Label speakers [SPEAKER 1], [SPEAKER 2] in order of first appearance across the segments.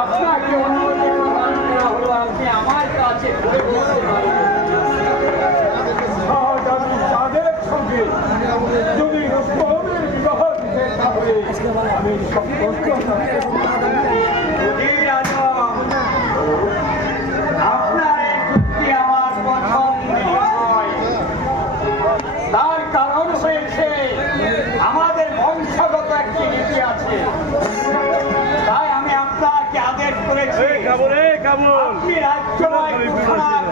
[SPEAKER 1] আপনাকে অনুমতি আমার কাছে তার কারণ হয়েছে আমাদের বংশগত একটি নীতি আছে তাই আমি আপনাকে আদেশ করেছি আপনি রাজ্যবাই ঘোষণা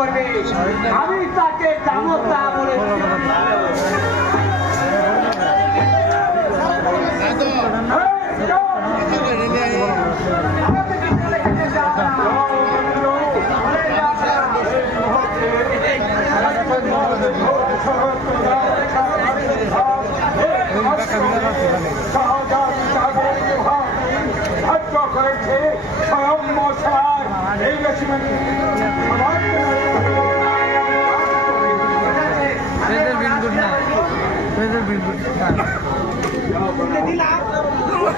[SPEAKER 1] করবে। আমি তাকে
[SPEAKER 2] চামচ তা। বলেছি করেছে স্বয়ং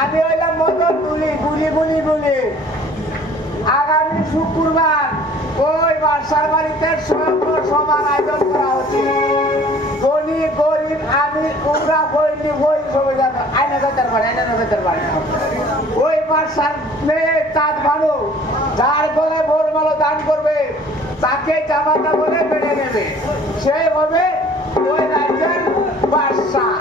[SPEAKER 3] আমি হইলাম মতন গুলি গুলি গুলি গুলি আগামী শুক্রবার ওই বাসার বাড়িতে সর্ব সবার আয়োজন করা উচিত আমি বেতার পারে আয়না ওই মার সার মেয়ে চাঁদ ভালো যার গলায় ভোরমালো দান করবে তাকে জামাতা বলে মেনে নেবে। সে হবে ওই রাজ্যের বাদশাহ।